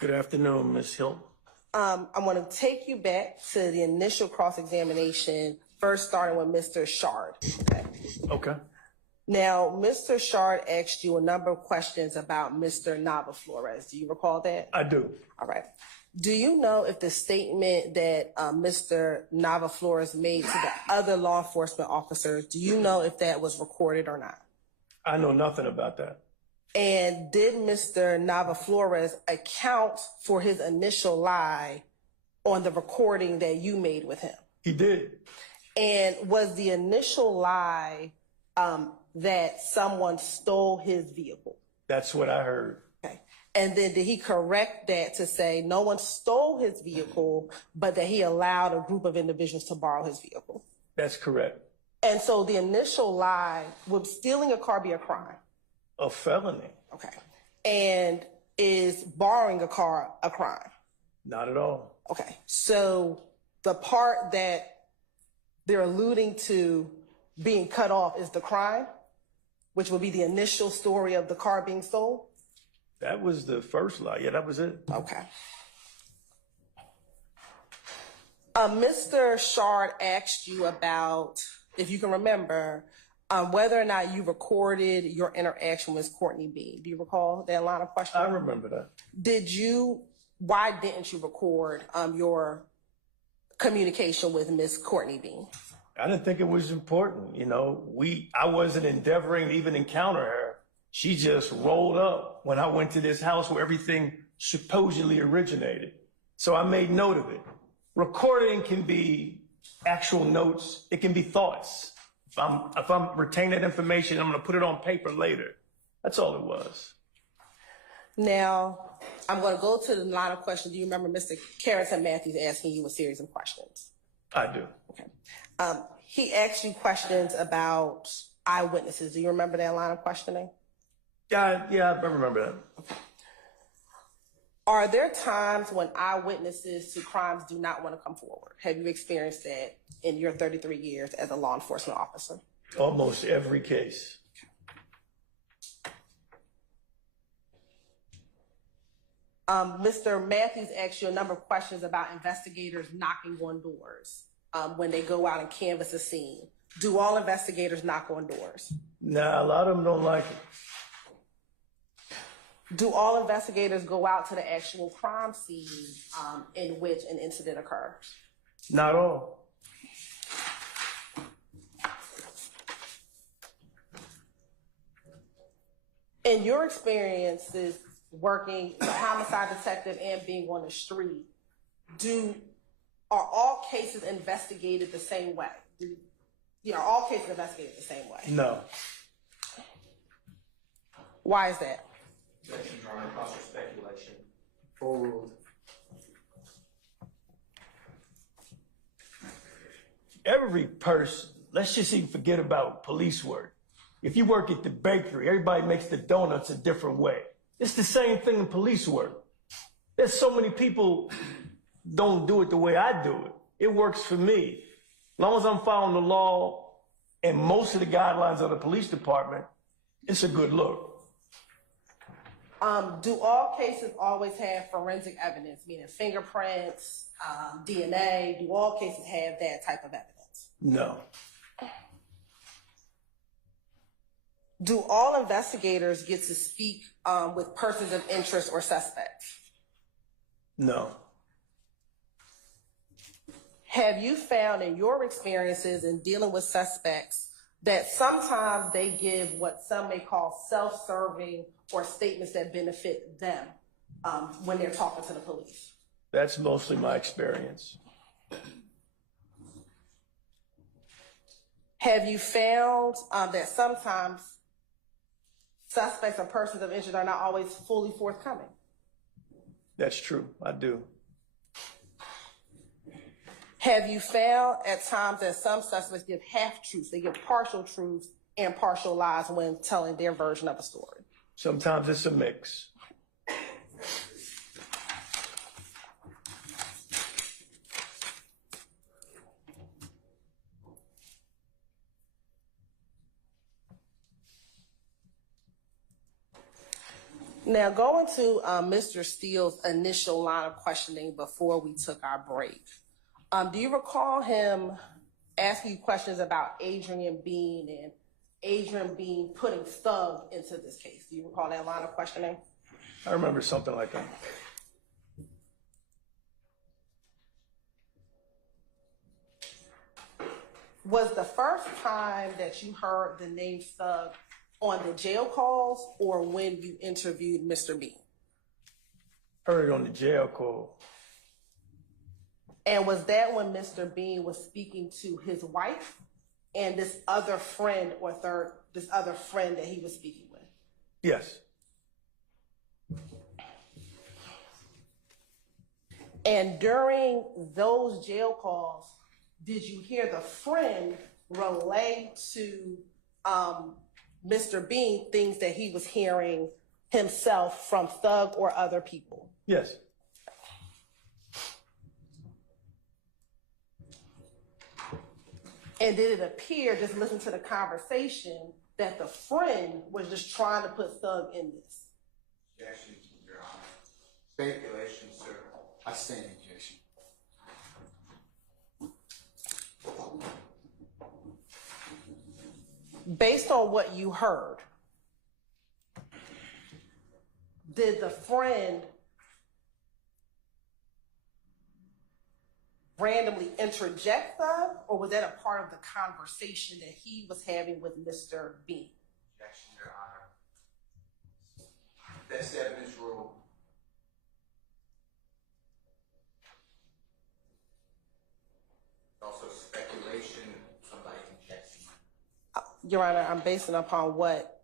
Good afternoon, Ms. Hylton. I want to take you back to the initial cross-examination, first starting with Mr. Shard. Okay. Now, Mr. Shard asked you a number of questions about Mr. Nava Flores. Do you recall that? I do. All right. Do you know if the statement that Mr. Nava Flores made to the other law enforcement officers, do you know if that was recorded or not? I know nothing about that. And did Mr. Nava Flores account for his initial lie on the recording that you made with him? He did. And was the initial lie that someone stole his vehicle? That's what I heard. Okay. And then did he correct that to say no one stole his vehicle, but that he allowed a group of individuals to borrow his vehicle? That's correct. And so the initial lie, would stealing a car be a crime? A felony? Okay. And is borrowing a car a crime? Not at all. Okay. So the part that they're alluding to being cut off is the crime, which would be the initial story of the car being stolen? That was the first lie. Yeah, that was it. Okay. Mr. Shard asked you about, if you can remember, whether or not you recorded your interaction with Courtney B. Do you recall that line of questioning? I remember that. Why didn't you record your communication with Miss Courtney B? I didn't think it was important. You know, I wasn't endeavoring to even encounter her. She just rolled up when I went to this house where everything supposedly originated. So I made note of it. Recording can be actual notes. It can be thoughts. If I'm retaining that information, I'm going to put it on paper later. That's all it was. Now, I'm going to go to the line of questions. Do you remember Mr. Carrington Matthews asking you a series of questions? I do. Okay. He asked you questions about eyewitnesses. Do you remember that line of questioning? Yeah, I remember that. Okay. Are there times when eyewitnesses to crimes do not want to come forward? Have you experienced that in your 33 years as a law enforcement officer? Almost every case. Mr. Matthews asked you a number of questions about investigators knocking on doors when they go out and canvass a scene. Do all investigators knock on doors? Nah, a lot of them don't like it. Do all investigators go out to the actual crime scene in which an incident occurs? Not all. In your experiences working as a homicide detective and being on the street, are all cases investigated the same way? Are all cases investigated the same way? No. Why is that? Objection, Your Honor. Cause for speculation. Overruled. Every person, let's just even forget about police work. If you work at the bakery, everybody makes the donuts a different way. It's the same thing in police work. There's so many people don't do it the way I do it. It works for me. As long as I'm following the law and most of the guidelines of the police department, it's a good look. Do all cases always have forensic evidence, meaning fingerprints, DNA? Do all cases have that type of evidence? No. Do all investigators get to speak with persons of interest or suspects? No. Have you found in your experiences in dealing with suspects that sometimes they give what some may call self-serving or statements that benefit them when they're talking to the police? That's mostly my experience. Have you found that sometimes suspects or persons of interest are not always fully forthcoming? That's true. I do. Have you found at times that some suspects give half-truths, they give partial truths and partial lies when telling their version of a story? Sometimes it's a mix. Now, going to Mr. Steele's initial line of questioning before we took our break, do you recall him asking you questions about Adrian Bean and Adrian Bean putting Stug into this case? Do you recall that line of questioning? I remember something like that. Was the first time that you heard the name Stug on the jail calls or when you interviewed Mr. Bean? Heard it on the jail call. And was that when Mr. Bean was speaking to his wife and this other friend this other friend that he was speaking with? Yes. And during those jail calls, did you hear the friend relay to Mr. Bean things that he was hearing himself from Thug or other people? Yes. And did it appear, just listen to the conversation, that the friend was just trying to put Thug in this? Objection, Your Honor. Speculation, sir. I stand objection. Based on what you heard, did the friend randomly interject Thug, or was that a part of the conversation that he was having with Mr. Bean? Objection, Your Honor. That's the evidence rule. Also speculation, somebody injecting. Your Honor, I'm basing upon what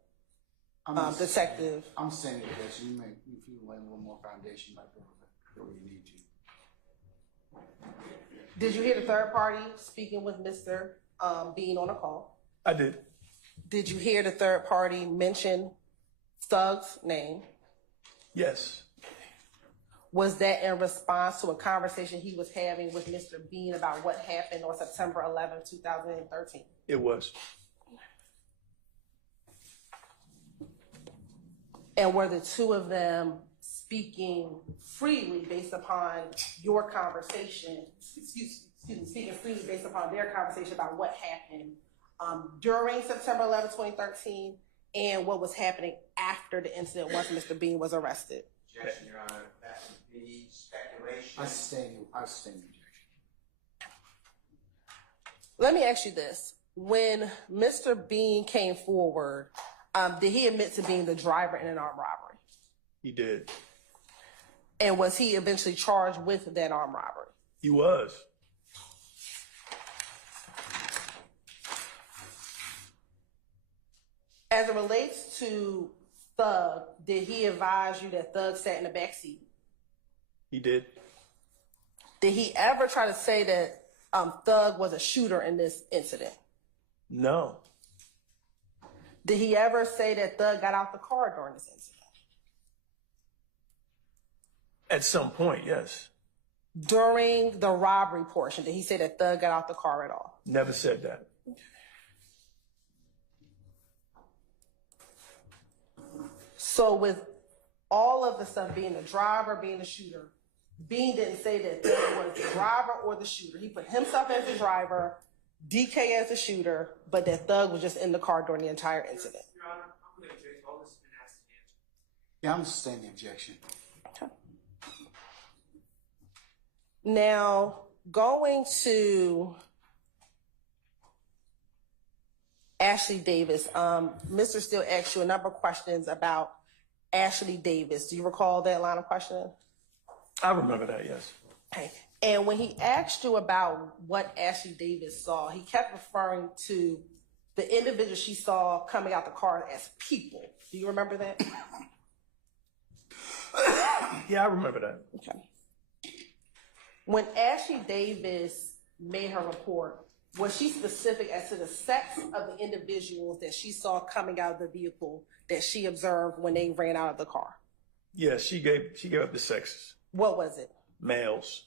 Detective. I'm saying objection. You may, if you lay a little more foundation, like where you need to. Did you hear the third party speaking with Mr. Bean on a call? I did. Did you hear the third party mention Thug's name? Yes. Was that in response to a conversation he was having with Mr. Bean about what happened on September 11, 2013? It was. And were the two of them speaking freely based upon your conversation, speaking freely based upon their conversation about what happened during September 11, 2013, and what was happening after the incident once Mr. Bean was arrested? Objection, Your Honor. That would be speculation. I stand objection. Let me ask you this. When Mr. Bean came forward, did he admit to being the driver in an armed robbery? He did. And was he eventually charged with that armed robbery? He was. As it relates to Thug, did he advise you that Thug sat in the back seat? He did. Did he ever try to say that Thug was a shooter in this incident? No. Did he ever say that Thug got out the car during this incident? At some point, yes. During the robbery portion, did he say that Thug got out the car at all? Never said that. So with all of the stuff being the driver, being the shooter, Bean didn't say that Thug was the driver or the shooter. He put himself as the driver, DK as the shooter, but that Thug was just in the car during the entire incident. Your Honor, I'm going to object. All this has been asked and answered. Yeah, I'm sustaining objection. Okay. Now, going to Ashley Davis, Mr. Steele asked you a number of questions about Ashley Davis. Do you recall that line of questioning? I remember that, yes. Okay. And when he asked you about what Ashley Davis saw, he kept referring to the individual she saw coming out the car as people. Do you remember that? Yeah, I remember that. Okay. When Ashley Davis made her report, was she specific as to the sex of the individuals that she saw coming out of the vehicle that she observed when they ran out of the car? Yes, she gave up the sexes. What was it? Males.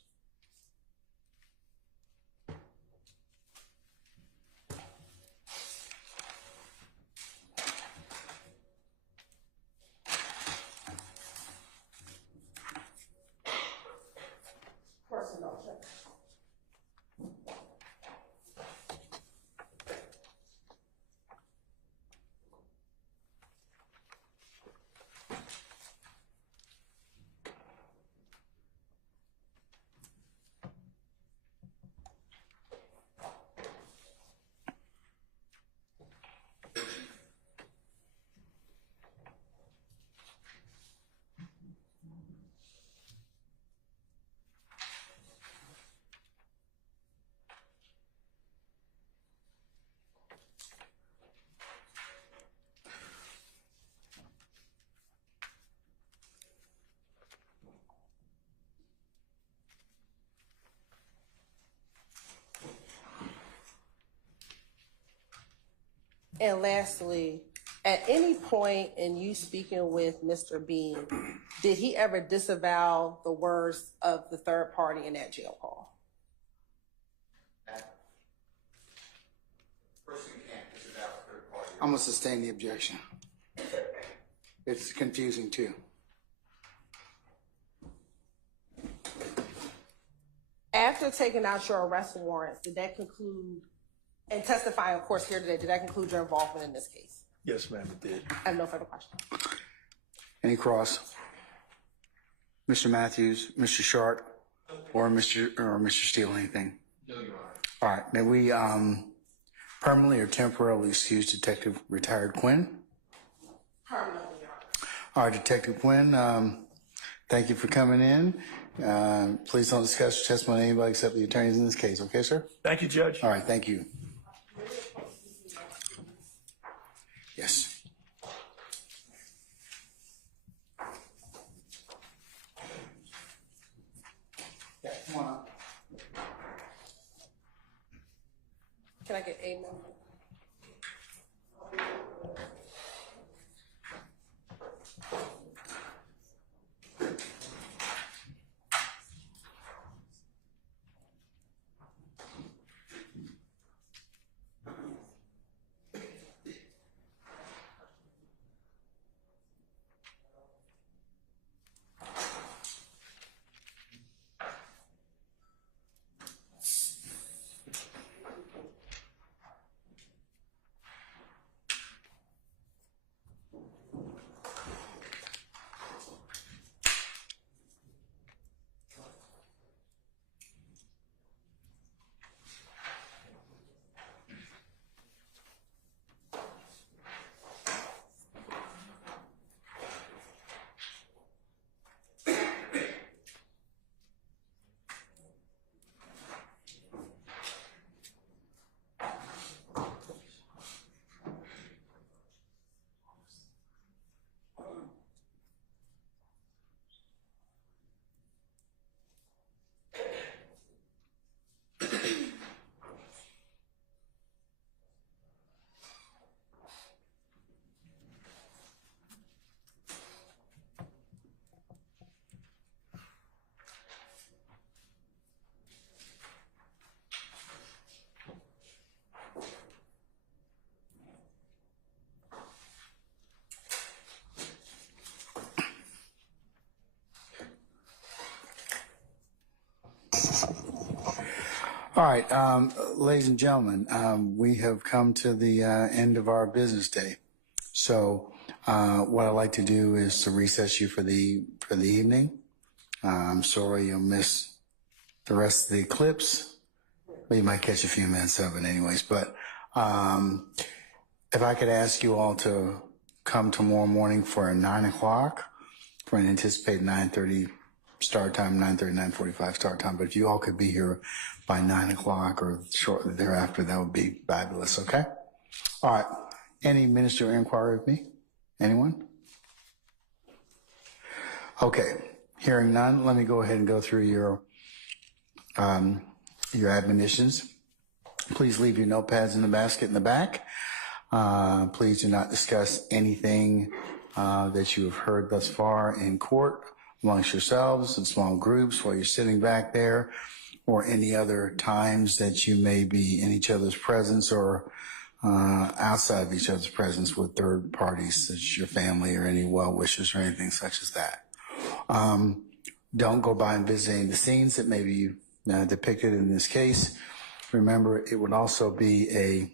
And lastly, at any point in you speaking with Mr. Bean, did he ever disavow the words of the third party in that jail call? Person can't disavow a third party. I'm gonna sustain the objection. It's confusing too. After taking out your arrest warrants, did that conclude, and testifying, of course, here today, did that conclude your involvement in this case? Yes, ma'am, it did. I have no further questions. Any cross? Mr. Matthews, Mr. Sharp, or Mr. Steele, anything? No, Your Honor. All right, may we permanently or temporarily excuse Detective Retired Quinn? Permanently, Your Honor. All right, Detective Quinn, thank you for coming in. Please don't discuss your testimony with anybody except the attorneys in this case, okay, sir? Thank you, Judge. All right, thank you. Yes. Yeah, come on up. Can I get a number? All right, ladies and gentlemen, we have come to the end of our business day. So what I'd like to do is to recess you for the evening. I'm sorry you'll miss the rest of the clips, but you might catch a few minutes of it anyways. But if I could ask you all to come tomorrow morning for a 9 o'clock for an anticipated 9:30 start time, 9:30, 9:45 start time. But if you all could be here by 9 o'clock or shortly thereafter, that would be fabulous, okay? All right, any ministerial inquiry with me? Anyone? Okay, hearing none, let me go ahead and go through your admonitions. Please leave your notepads in the basket in the back. Please do not discuss anything that you have heard thus far in court amongst yourselves in small groups while you're sitting back there, or any other times that you may be in each other's presence or outside of each other's presence with third parties, such as your family or any well-wishers or anything such as that. Don't go by and visit any of the scenes that may be depicted in this case. Remember, it would also be a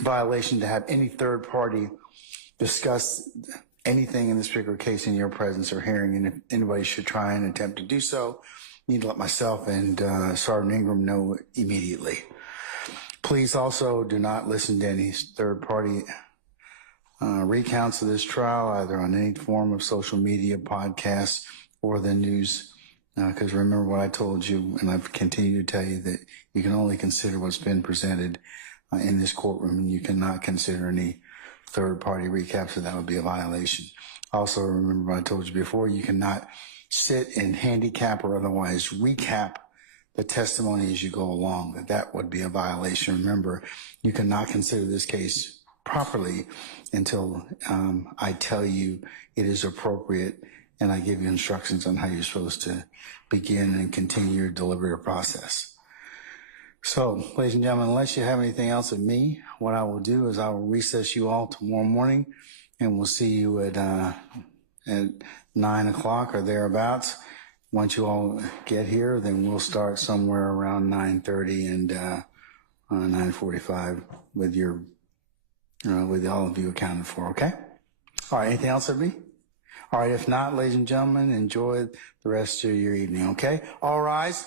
violation to have any third party discuss anything in this particular case in your presence or hearing, and if anybody should try and attempt to do so, you need to let myself and Sergeant Ingram know immediately. Please also do not listen to any third party recounts of this trial, either on any form of social media, podcasts, or the news, because remember what I told you, and I've continued to tell you, that you can only consider what's been presented in this courtroom, and you cannot consider any third-party recaps, so that would be a violation. Also, remember what I told you before, you cannot sit and handicap or otherwise recap the testimony as you go along. That would be a violation. Remember, you cannot consider this case properly until I tell you it is appropriate and I give you instructions on how you're supposed to begin and continue your deliberative process. So, ladies and gentlemen, unless you have anything else of me, what I will do is I will recess you all tomorrow morning, and we'll see you at 9 o'clock or thereabouts. Once you all get here, then we'll start somewhere around 9:30 and 9:45 with your with all of you accounted for. Okay. All right. Anything else of me? All right. If not, ladies and gentlemen, enjoy the rest of your evening. Okay. All rise.